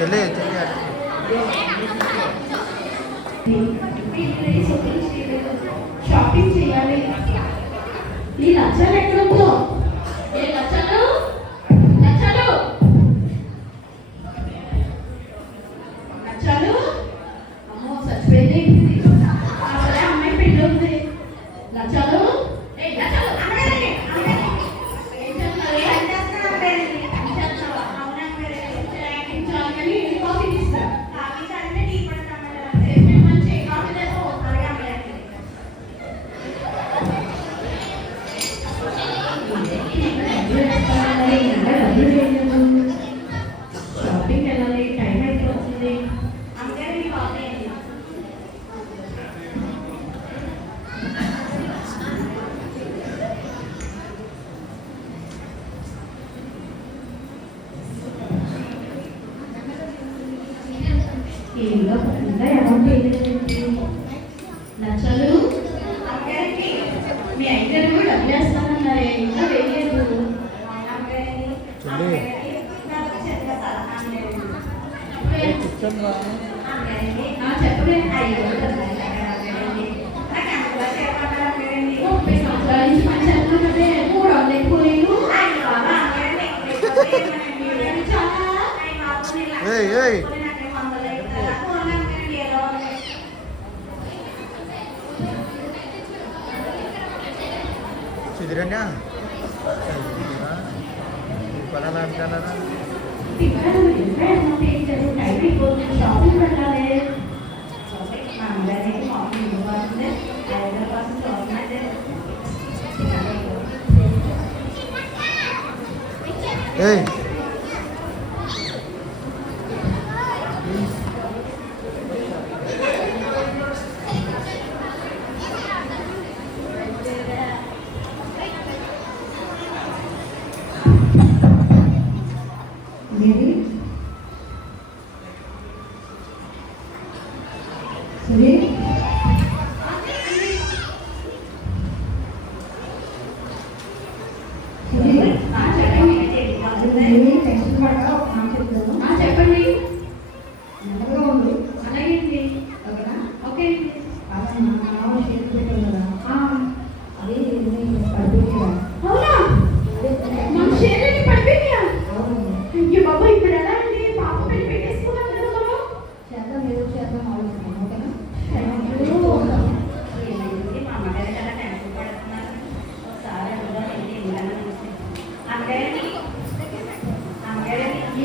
చెల్లి చెల్లి షాపింగ్ చేయాలి. ఈ లక్షలు ఎక్కడుందో ఏ లక్షలు లక్షలు లక్షలు అమ్మో చచ్చిపోయింది. అసలే అమ్మాయి పెళ్ళి ఉంది. లక్షలు ఏ లక్షలు షాపింగ్ వెళ్ళాలి. టైం అయిపోతుంది. ఇంకా అమౌంట్ వేయలేదండి. లక్షలు మీ ఐదు కూడా డబ్బులు వేస్తానన్నారే, ఇంకా వేయలేదు. చెప్పండి. 30 సంవత్సరాల నుంచి పని చేస్తున్నానంటే 300 ఎక్కువ. కుదిరంగా పలానా అంటారా షాపింగ్ పెట్టాలి. చెప్పండి. అలాగే ఓకే. అవునా మన షేర్ని పడిపోయా. అయ్యో బాబా, ఇప్పుడు ఎలా అండి? పాప పెళ్లి పెట్టేసుకున్నాం కదా మనం. చేద్దాం ఏదో చేద్దాం.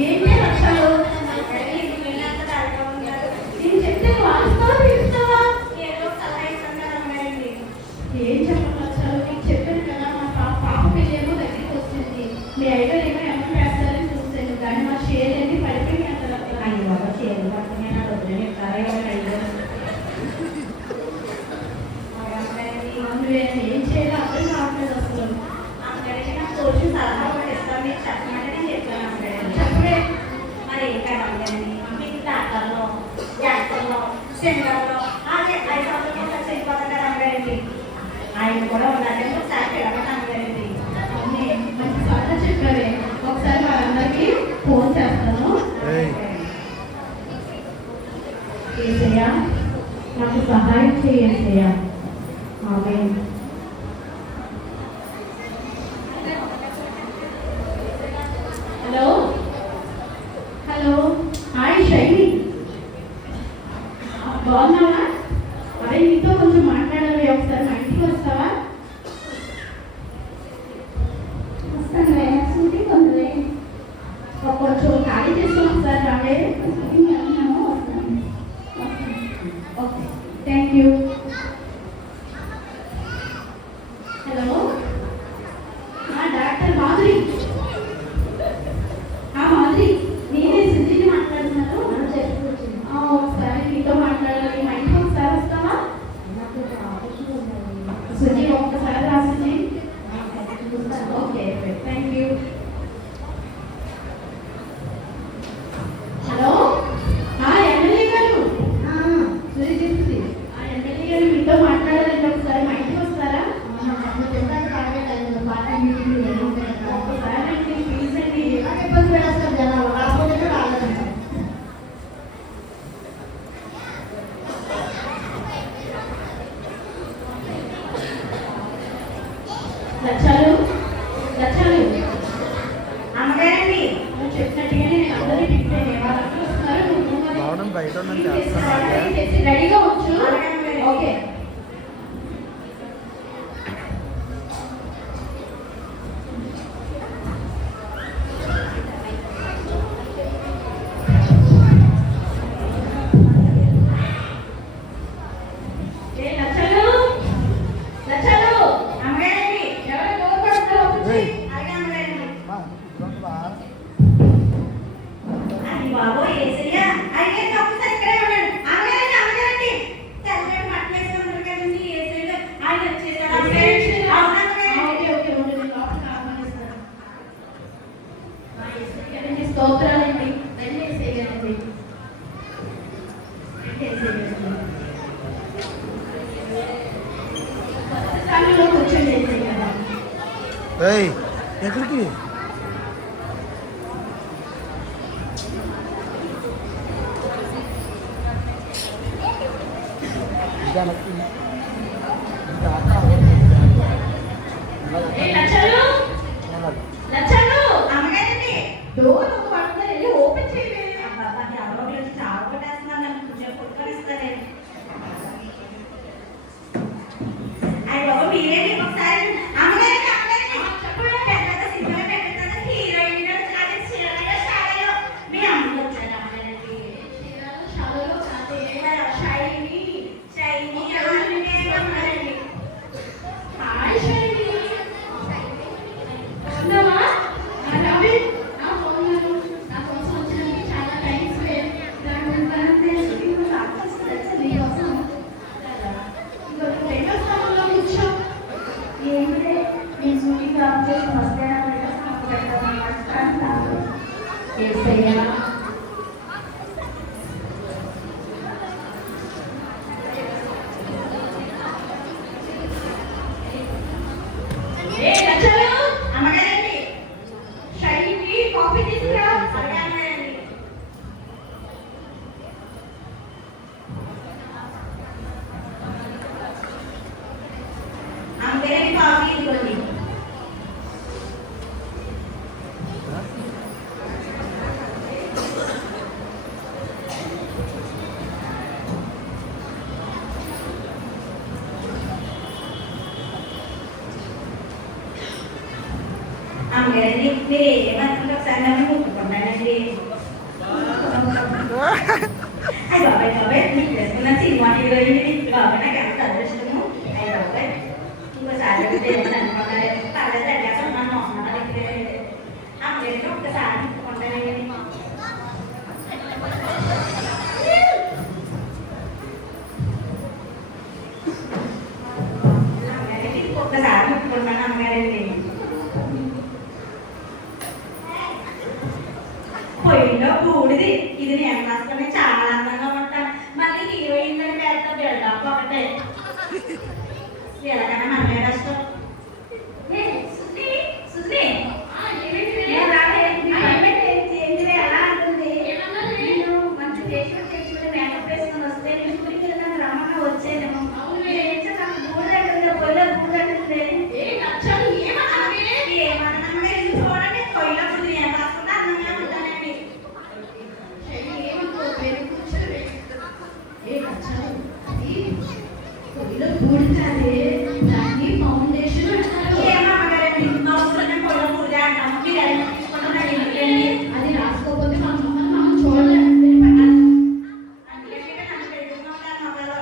ఏంటి లక్షలు? నేను చెప్తే వాడుస్తావా తీరుస్తావా? ఏం చెప్పండి లక్షలు? నీకు చెప్పాను కదా, మా పాప పెళ్ళేమో దగ్గరికి వస్తుంది. మీ ఐదో ఏమో అమౌంట్ వేస్తారని చూస్తాను, కానీ మా షేర్ ఏంటి పడిపోయి అంటారు. అయ్యో బాబా, షేర్ పడుతున్నాయి నా వద్దని చెప్తారా? ఏం చేయాలో అర్థం కావట్లేదు అసలు. సోషల్ సలహా ఒకటి ఇస్తాను, మీకు చెప్పమంటే నేను చెప్పాను. చెప్పే మరి మీకు డాక్టర్లో డాక్టర్లో సెంటర్లో 5 సంవత్సరాలు చనిపోతారు కదా అమ్మగారండి. ఆయన కూడా ఉన్నారంటే ఒకసారి పిల్లలు అమ్మగారండి. మంచి సలహా చెప్పారే. ఒకసారి వాళ్ళందరికీ ఫోన్ చేస్తాను. ఏసయ్యా, నాకు సహాయం చేయండి. ఆమేన్. హలో హలో, హాయ్ శైలి, బాగున్నావా? అదే నీతో కొంచెం మాట్లాడాలి. ఒకసారి మా ఇంటికి వస్తావా? వస్తాను. షూటింగ్ ఉంది, కొంచెం ఖాళీ చేసుకొని ఒకసారి రావే. Okay, thank you. Hello, doctor Madhuri. Madhuri, నేనే సుజిని మాట్లాడుతున్నాను. ఒకసారి నీతో మాట్లాడాలి. మా ఇంట్లో బయట ఉన్నాను చేస్తాను. రెడీగా ఉంచు. ఓకే. స్తోత్రాలండి. వెళ్ళేసేయండి. స్థానంలో కూర్చొని ఎక్కడికి డోర్ ఒక పడుతుంది, వెళ్ళి ఓపెన్ చేయలేదు. చాలా కొట్టేస్తున్నాను, నన్ను కొంచెం కొట్టుకొనిస్తానే. అయ్యి బాబు మీరేంటి ఒకసారి అమ్మగారికి చెప్పండి. పెద్దగా సినిమాలో పెట్టిన హీరోయిన్ అది చీరలో షాడలో మీ అమ్మకి వచ్చారు. అమ్మగారికి షాడలో కాదే, షైనీ షైనీ అమ్మగారికి హాయ్ షైనీ. ఉన్నావా? రవి నా ఫోన్ నా కోసం వచ్చినందుకు చాలా థ్యాంక్స్. రెండో స్థానంలో కూర్చో. ఏంటంటే నేను షూటింగ్ ఆఫ్ చేసి మధ్యాహ్నం పెట్టాను. ఏసయ్యా అమ్మగారండి షైనీ కాఫీ తీసుకురా. అమ్మగారండి కాఫీ ఇవ్వండి. అమ్మగారండి మీరు ఏమనుకుంటే ఒకసారి నన్ను ముట్టుకుంటానండి. అయ్యి బాబాయ్ బాబాయ్ మీకు వేసుకున్న సినిమా హీరోయిన్ బాబాయ్ నాకు ఎంత అదృష్టము. అయ్యి బాబాయ్ ఇంకోసారి ఏమని అనుకుంటారే పర్లేదు అడిగాక నన్ను వస్తున్నాను ఇక్కడ అమ్మగారికి ఒక్కసారి ముట్టుకుంటానండి. అమ్మగారికి ఒక్కసారి ముట్టుకుంటాను అమ్మగారండి. పొయ్యిలో బూడిది ఇది నేను రాసుకుని చాలా అందంగా ఉంటాను. మళ్ళీ హీరోయిన్ అని పెద్ద బిల్డప్ ఒకటే ఎలాగైనా మనమే కష్టం. ఎలా అంటుంది నేను మంచి ఫేషియల్ తెచ్చుకుని మేకప్ వేసుకొని వస్తే నేను గురికి వెళ్ళాను రమ్మగా వచ్చేదేమో. నాకు బూడిదంటుంది పొయ్యిలో బూడిదంటుంది. ఏమన్నా చూడండి పొయ్యిలో బూడిది ఏం రాసుకుంటే అందంగా ఉంటానండి. ఫౌండేషన్ ఏమమ్మగారండి అవసరమే పొయ్యిలో బూడిదే అంటాము. మీరు ఎలా తీసుకుంటున్నారు ఎందుకండి? అది రాసుకోకపోతే మనం చూడలేము. అందుకే నన్ను పెట్టుకున్నాను మొదలు.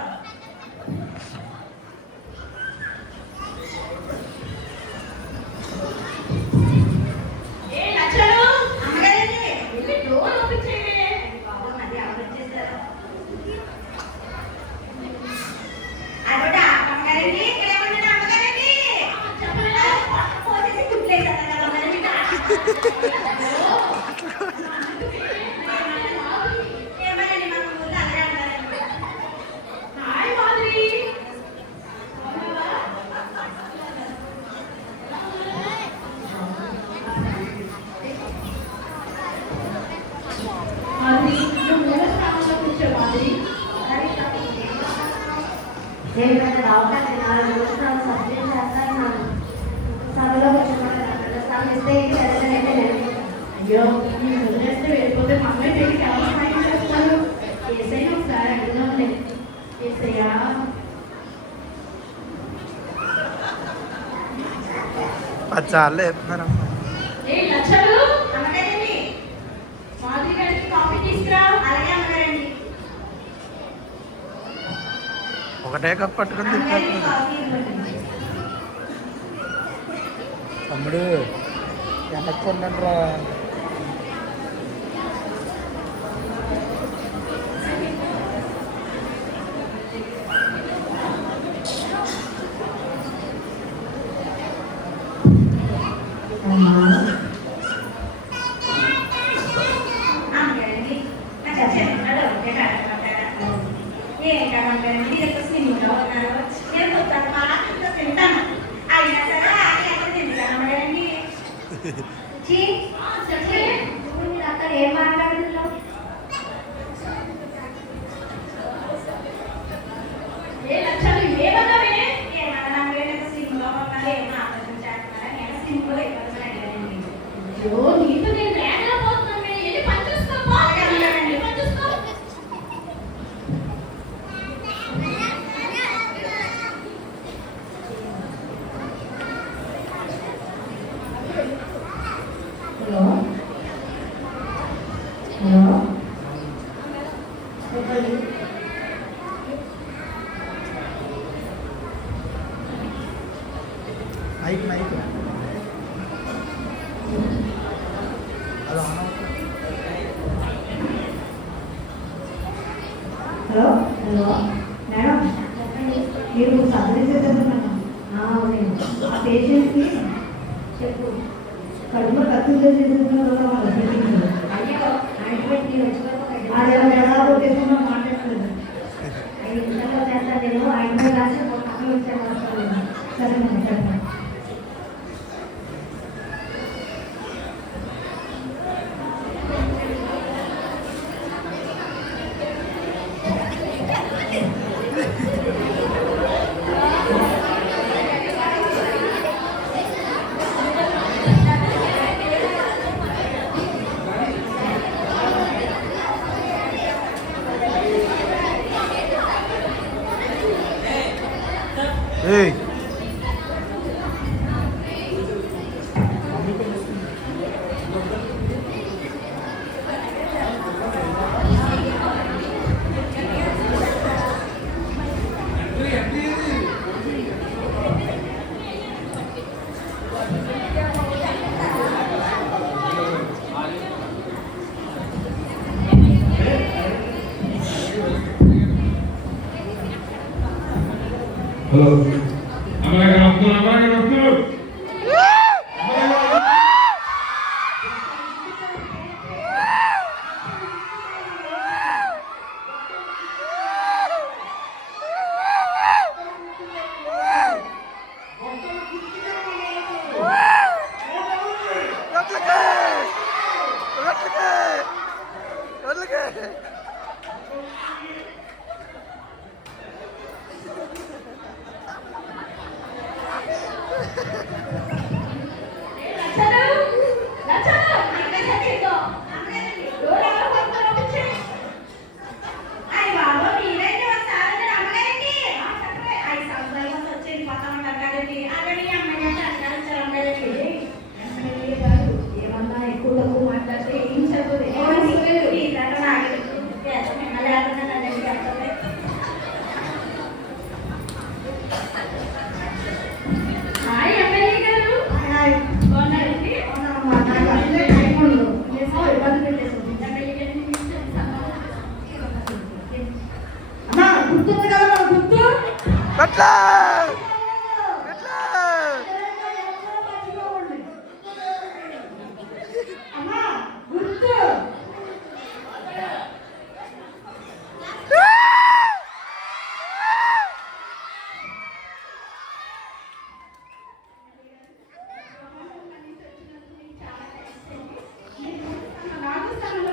అమ్మగారండి డోర్ ఓపెన్ చేయలే. బాబు అది ఆలోచించారు. అదొకటి అమ్మగారండి ఇక్కడే ఉండండి అమ్మగారండి. చెప్పండి పోసేసి కుట్లేసాను కదా అమ్మగారండి. ఏమనండి మన ఊళ్ళో అలాగే అంటారండి. హాయ్ మాధురి. మాధురి నువ్వు మూడో స్థానంలో కూర్చో మాధురి. నేను రావడానికి 4 రోజులు సబ్జెక్ట్ చేస్తాను. సభలో అయ్యో నీ వదిలేస్తే వెళ్ళిపోతే మనమే పెళ్లికి ఎవరు సాయం చేస్తారు? చాలే చెప్తున్నారమ్మా. ఏ లక్షలు అమ్మగారండి మాధురి గారికి కాఫీ తీసుకురా. అలాగే అమ్మగారండి ఒకటే కప్ పట్టుకొని అమ్మగారికి తిప్పేస్తుంది. కాఫీ ఇవ్వండి. తమ్ముడు వెనక్కి ఉండండి రా. అమ్మగారండి నాకు చెప్పినాడు ఒకటే కడగమంటారా ఏం కడగమంటారండి మీరు ఎక్కువ స్లిమ్గా ఉన్నారు నేను కొత్త బాగా తింటాను అయినా సరే ఆగి ఎక్కడ తింటాను అమ్మగారండి చీ చెప్పే మీరు అక్కడ ఏం మాట్లాడుతున్నావు ఏ లక్షలు ఏమన్నావే? ఏమన్నా అమ్మగారు స్లిమ్గా ఉన్నారు ఏం మాట్లాడుతూ చేస్తున్నారా నేను స్లిమ్గా అయిపోతున్నాను అడిగానండి అయ్యో నీతో నేను లేకపోతున్నానే. వెళ్ళి పని చూసుకో పో. వెళ్ళి పని చూసుకో. హలో హలో చెప్పండి నైట్ నైట్ అది ఆన్ అవుతుంది. హలో హలో మేడం చెప్పండి మీరు సర్జరీ చేసేస్తున్నాను అవునండి ఆ పేషెంట్కి చెప్పు కడుపులో కత్తులు చేసేస్తున్నారు కదా వాళ్ళ పేషెంట్ అయ్యో ఆయింట్మెంట్ మీరు వచ్చి ఎలా కొట్టేస్తున్నా మాట్లాడలేదు 5 నిమిషాల్లో చేస్తాను నేను ఆయింట్మెంట్ రాసి ఒక పక్కన వచ్చాను సరే మేడం చెప్పండి ఏయ్ హలో అమ్మగారు వస్తున్నారు. ఎట్లా ఎట్లా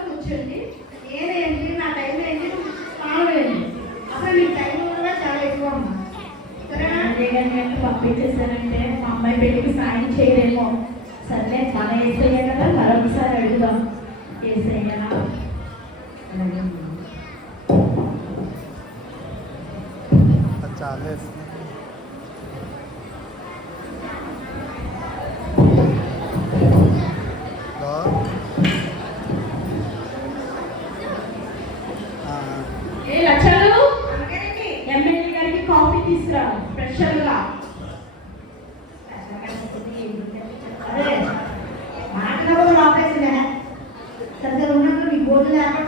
కూర్చోండి. ఏదేంటి నా టైం ఏంటి పాడవేయండి అసలు నీ టైం కూడా చాలా ఎక్కువ అమ్మా సరేనా అంతేగాని పంపించేసానంటే మా అమ్మాయి పెళ్లికి సాయం చేయలేమో. సర్లే మన ఏసయ్య కదా, మరొకసారి అడుగుదాం. ఏసయ్యా అది చాలా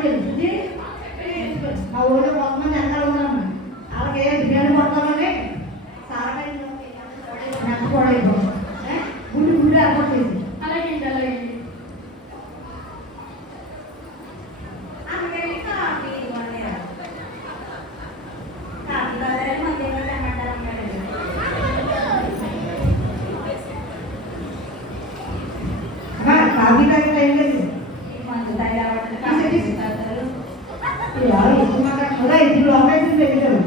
తెలుస్తుంది మా ఊళ్ళో కొంతమంది ఎంతలో ఉన్నాం అలాగే బిర్యానీ కొడతామని సారా నాకు కూడా గుండు గుండు అవ్వట్లేదు అలాగే అలాగే అందుకని కాఫీ ఇవ్వండి కాఫీ బదులు మధ్యలో టమాటాలు అమ్మాడండి కాఫీ తాగితే ఏం లేదు మందు తాగి కాసేపు తీసుకుంటారు ఇప్పుడు ఆపరేషన్ పెట్టారు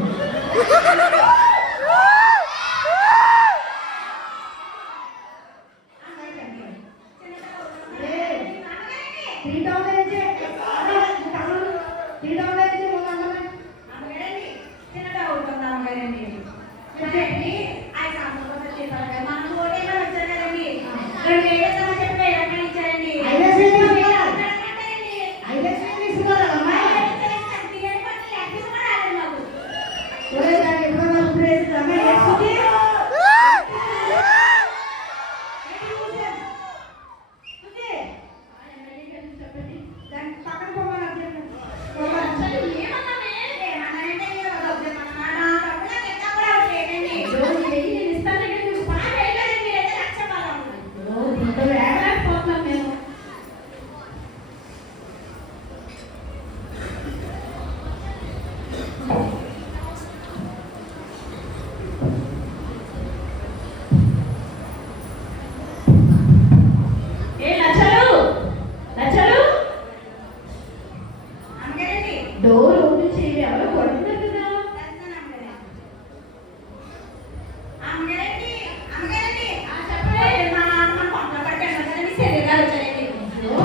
డోర్ ఓపెన్ చేయాలి ఎవరో కొడుతున్నారు కదా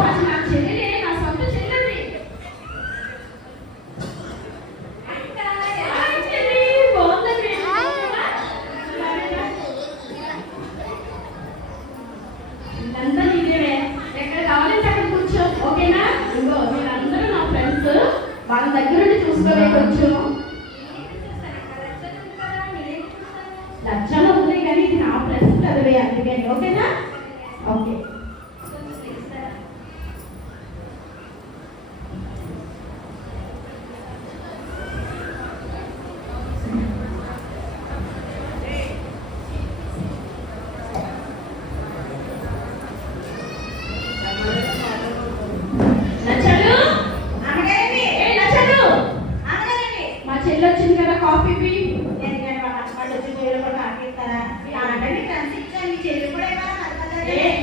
అసలు నా చెల్లెలే నా సొంత చెల్లెది బాగుందండి ఇదంతా నీదేమే ఎక్కడ కావాలంటే అక్కడ కూర్చో ఓకేనా ఇంకో మీరందరూ నా ఫ్రెండ్స్ వాళ్ళ దగ్గర నుండి చూసుకోలే కొంచెం లక్షలు ఉంది కానీ ఇది నా ప్లస్ చదివే అందుకని ఓకేనా ఓకే మా చెల్లి వచ్చింది కదా కాఫీ పీ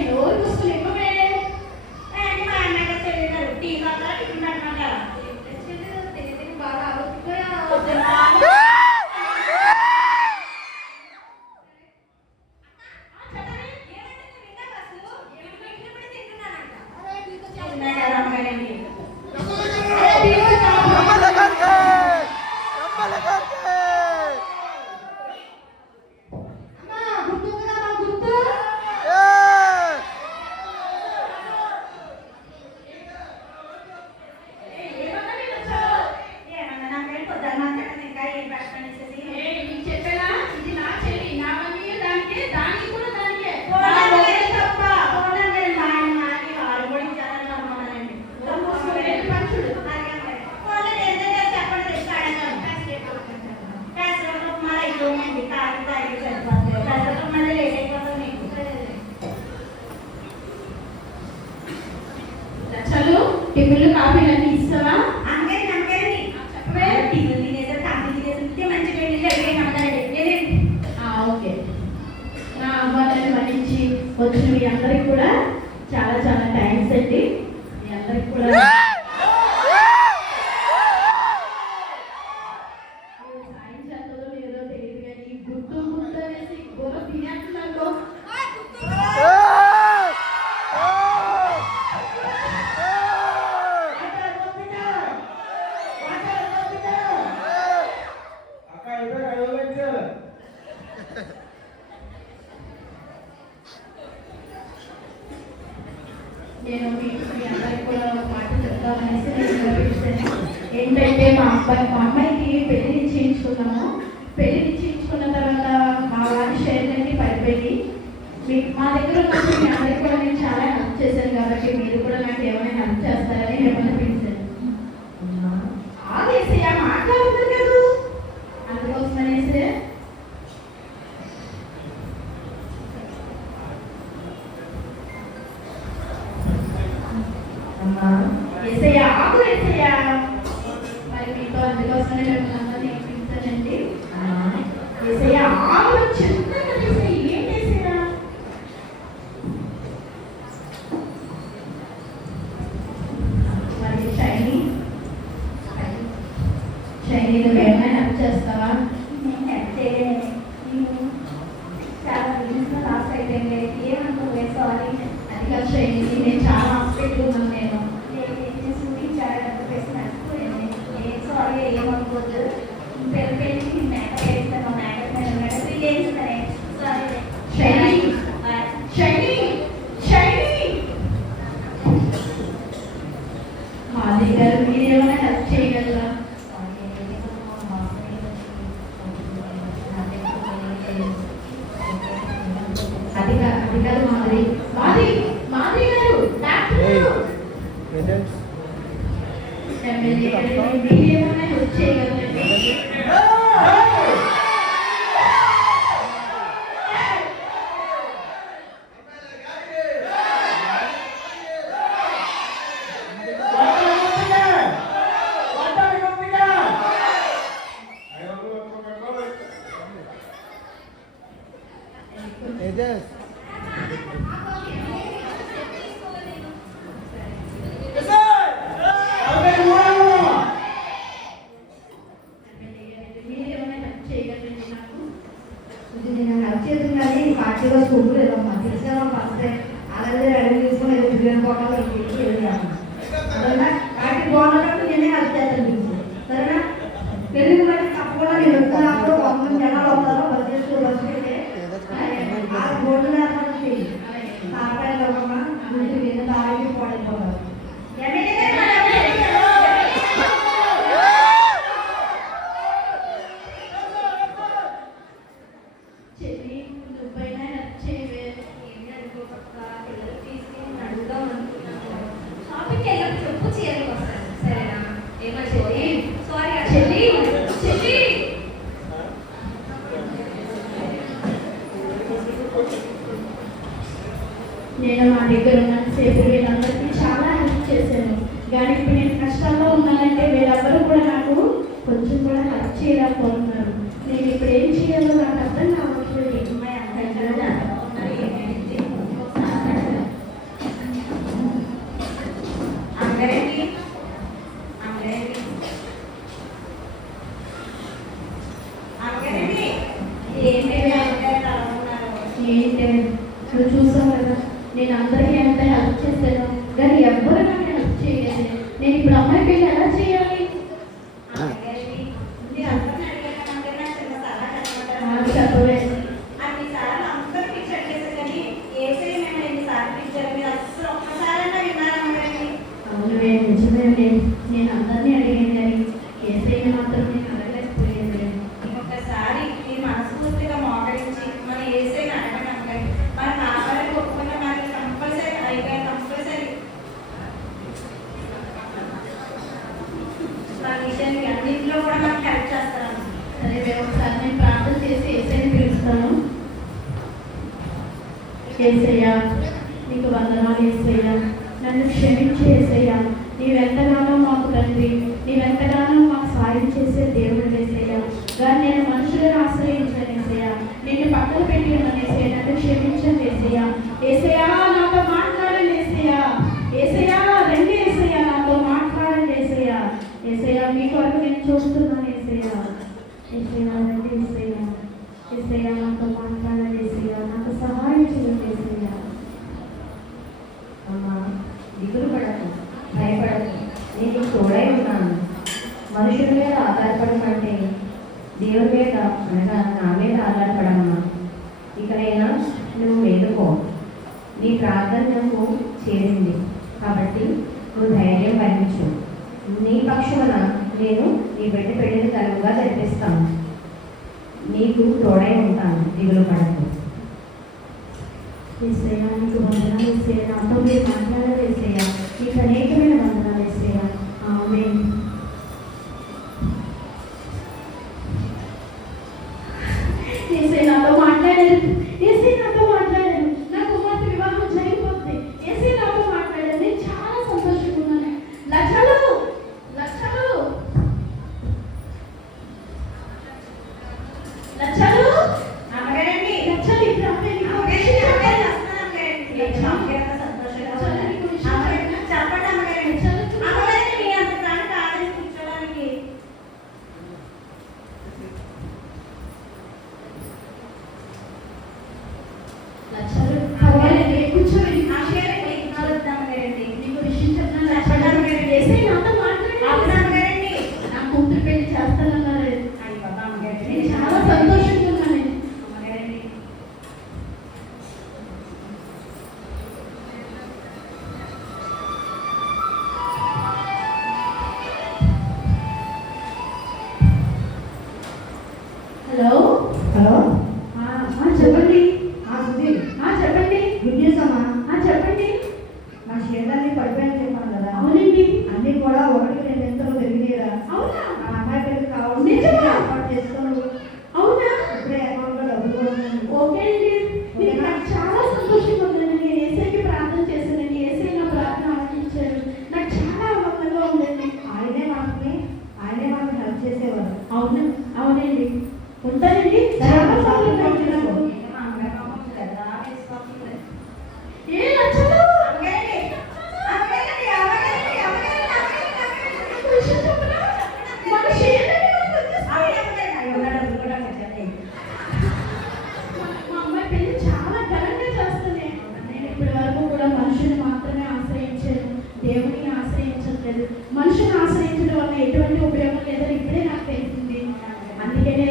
నోరు మూసుకుని ఇవ్వమే చెప్పేనా ఇది నా చెల్లి నా మమ్మీ దానికే దానికి కూడా దానికే పంచుడు లక్షలు టిఫిన్లు కాఫీలు అన్నీ ఇస్తావా ఓకే నా అమ్మాయిని మన్నించి వచ్చిన మీ అందరికి కూడా చాలా చాలా థ్యాంక్స్ అండి మీ అందరికి కూడా సాయం చేస్తుందో లేదో తెలియదు కానీ గుర్తు గుర్తు అనేసి గొర్రె తినేస్తున్నాను నేను మీ అందరికి కూడా ఒక మాట చెప్తామనేసి నేను పిలిచాను. ఏంటంటే మా అమ్మాయికి పెళ్లి నిశ్చయించుకున్నాము. పెళ్లి నిశ్చయించుకున్న తర్వాత మా వారి షేర్ అన్ని పడిపోయింది. మా దగ్గర ఉన్నప్పుడు మీ అందరికి కూడా నేను చాలా హెల్ప్ చేశాను కాబట్టి మీరు కూడా నాకు ఏమైనా హెల్ప్ చేస్తారని మిమ్మల్ని పిలిచాను. అమ్మా ఏసయ్య ఆకు ఏసయ్య. మరి మీతో అందుకోసమే మేము అందరినీ నేర్పించానండి. అమ్మా ఏసయ్య ఆకులు చిన్నగా తీసి ఏం చేసేదా? మరి షైనీ నువ్వేమైనా హెల్ప్ చేస్తావా? నేను హెల్ప్ చేయలేను. నేను చాలా బిజినెస్లో లాస్ అయిపోయింది. ఏమనుకోవే సారీ. అది కాదు షైనీ, నేను చాలా హాస్పిటల్ ఉన్నాను. నేను చాలా డబ్బు వేసి నడిచిపోయింది. ఏం సారీ ఏమనుకోవద్దు. పెళ్ళి మేకప్ వేస్తాను. మేకప్ మేకప్ వేస్తానే. సారీ షైనీ షైనీ షైనీ మాది గారు మీరేమైనా హెల్ప్ చేయగలరా? అది కాదు మాధురి. మాధురి గారు డాక్టర్ గారు. Presents. ఎమ్మెల్యే గారు మీరేమైనా హెల్ప్ చేయగలరండి? Tejas. మీరేమైనా హెల్ప్ చేయగలరండి నాకు? ఇది నేను హెల్ప్ చేద్దాం కానీ పార్టీలో స్కూల్ లేదమ్మా. తెలిసిన ఫస్ట్ అలాగే రెడీ తీసుకొని ఏదో బిర్యానీ పోవటం వెళ్ళాము. సరేనా? పార్టీ బాగున్నప్పుడు నేనే హెల్ప్ చేస్తాను మీకు. సరేనా? పెళ్ళికి మరి తప్పకుండా నేను వస్తున్నప్పుడు 100 జనాలు వస్తారు. బస్సు అయితే ఆ బోర్డు ఏర్పాటు చేయి. తాపేళ్ళు అమ్మా గుంటూరు మీద తాగి పోవడం. చెల్లి నువ్వైనా హెల్ప్ చేయవే. ఏమి అనుకోపక్క పిల్లలు తీసుకుని అడుగుదాం అనుకున్నాను. షాపింగ్కి వెళ్ళి చెప్పు చీరలు వస్తాను. సరేనా? ఏమని చెల్లి? సారీ చెల్లి చెల్లి నేను మా దగ్గర ఉన్నంతసేపు వీళ్ళందరికీ చాలా హెల్ప్ చేశాను. కానీ ఇప్పుడు నేను కష్టాల్లో ఉన్నానంటే వీళ్ళెవ్వరూ కూడా నాకు కొంచెం కూడా హెల్ప్ చేయలేకపోతున్నారు. నేను ఇప్పుడు ఏం చేయాలో నాకు అర్థం కావట్లేదు. అమ్మాయి అంతా ఉన్నారు. ఏమేంటి అంగరేంటి అంగరేంటి అంగరేంటి ఏంటి అంగరేంటి అలా ఉన్నారు? ఏంటి నువ్వు చూసావు కదా, నేను అందరికీ ఎంత హెల్ప్ చేశాను కానీ ఎవ్వరు నాకు హెల్ప్ చేయలేదు. నేను ఇప్పుడు అమ్మాయి పెళ్ళి ఎలా చేయాలి? అంగరేంటి మీరు అందరిని అడిగారు. అందరినీ నాకు చిన్న సలహా చెప్పమంటారా? నాకు చెప్పలేదు. అన్నిసార్లు అందరూ పిక్చర్ చేశారు కానీ ఏసై మేము ఎన్నిసార్లు పిక్చర్ మీరు అసలు ఒక్కసారైనా విన్నారమ్మగారండి. అవునువే నిజమే. నేను అందరినీ అడిగాను కానీ ఏసైనా మాత్రం నేను అడగలేకపోయాను. ఇంకొకసారి మీరు మనస్ఫూర్తిగా మోకరించి మన ఏసైని అడగండి అమ్మగారు. మన కావాలని ఒప్పుకున్న మనకి కంపల్సరీ అయిపోయి కంపల్సరీ మన విషయానికి అన్నింటిలో కూడా మనకు హెల్ప్ చేస్తారమ్మ. సరే ఒకసారి నేను ప్రార్థన చేసి ఏసైని పిలుస్తాను. ఏసయ్యా నీకు వందనాలు ఏసయ్యా. నన్ను క్షమించి ఏసయ్యా. నీవెంతగానో మాకు తండ్రి, నీవెంతగానో మాకు సాయం చేసే దేవుడు ఏసయ్యా. కానీ నేను మనుషులను ఆశ్రయించాను ఏసయ్యా. నిన్ను పక్కన పెట్టి ఉన్నాను ఏసయ్యా. నన్ను క్షమించండి ఏసయ్యా. ఏసయ్యా నాతో మాట్లాడండి ఏసయ్యా. ఏసయ్యా రండి ఏసయ్యా, నాతో మాట్లాడండి ఏసయ్యా. ఏసయ్యా మీ కొరకు నేను చూస్తున్నాను ఏసయ్యా. ఏసయ్యా రండి ఏసయ్యా. ఏసయ్యా నాతో మాట్లాడండి ఏసయ్యా. నాకు సహాయం చేయండి ఏసయ్యా. అమ్మా దిగులు పడకు, భయపడకు, నేను నీకు తోడై ఉన్నాను. మనుషుల మీద ఆధారపడమంటే దేవుని మీద అనగా నా మీద ఆధారపడమ్మా. ఇకనైనా నువ్వు మేలుకో. నీ ప్రార్థన నాకు చేరింది కాబట్టి నువ్వు ధైర్యం వహించు. నీ పక్షమున నేను నీ బిడ్డ పెళ్లిని కలుగుగా జరిపిస్తాను. నీకు తోడై ఉంటాను, దిగులు పడకు. ఏసయ్యా నీకు వందనాలు ఏసయ్యా. నాతో మీరు మాట్లాడారు ఏసయ్యా. నీకు అనేకమైన వందనాలు ఏసయ్యా. ఆమేన్. ఏసయ్య నాతో మాట్లాడారు. ఏసయ్య నాతో మాట్లాడారు. నా కుమార్తె వివాహం జరిగిపోతుంది. ఏసయ్య నాతో మాట్లాడారు. నేను చాలా సంతోషంగా హలో చెప్పండి. సుధీ చెప్పండి. గుడ్ న్యూస్ అమ్మా. చెప్పండి. మా షేర్లన్నీ పడిపోయాయని చెప్పాను కదా. అవునండి. అన్నీ కూడా 1-2 ఎంతలో పెరిగినాయిరా. అవునా? ఆ అమ్మాయి పెళ్లి కావాలి నిజమా? ఏర్పాటు చేసుకోను. అవునా? ఇప్పుడే అకౌంట్లో డబ్బులు కూడా ఉన్నాయి. ఓకే అండి. మీకు నాకు చాలా సంతోషంగా ఉందండి. నేను ఏసైకి ప్రార్థన చేశానండి. ఏసై నా ప్రార్థన ఆలకించారు. నాకు చాలా ఆనందంగా ఉందండి. ఆయనే మనకు హెల్ప్ చేసేవారు. అవునండి. ఉంటానండి. చాలా సంతోషంగా నాకు. మా అమ్మాయి పాపం కదా వేసుకోవాలి. ఏ నచ్చదు. ఒక విషయం చెప్పనా? మన షేర్లని మనం వచ్చేస్తాం. మా అమ్మాయి పెళ్లి చాలా ఘనంగా చేస్తుంది. నేను ఇప్పటి వరకు కూడా మనుషుని మాత్రమే ఆశ్రయించాను, దేవుడిని ఆశ్రయించట్లేదు. మనుషుని ఆశ్రయించడం వల్ల ఎటువంటి ఉపయోగం లేదని ఇప్పుడే నాకు తెలిసింది. అందుకనే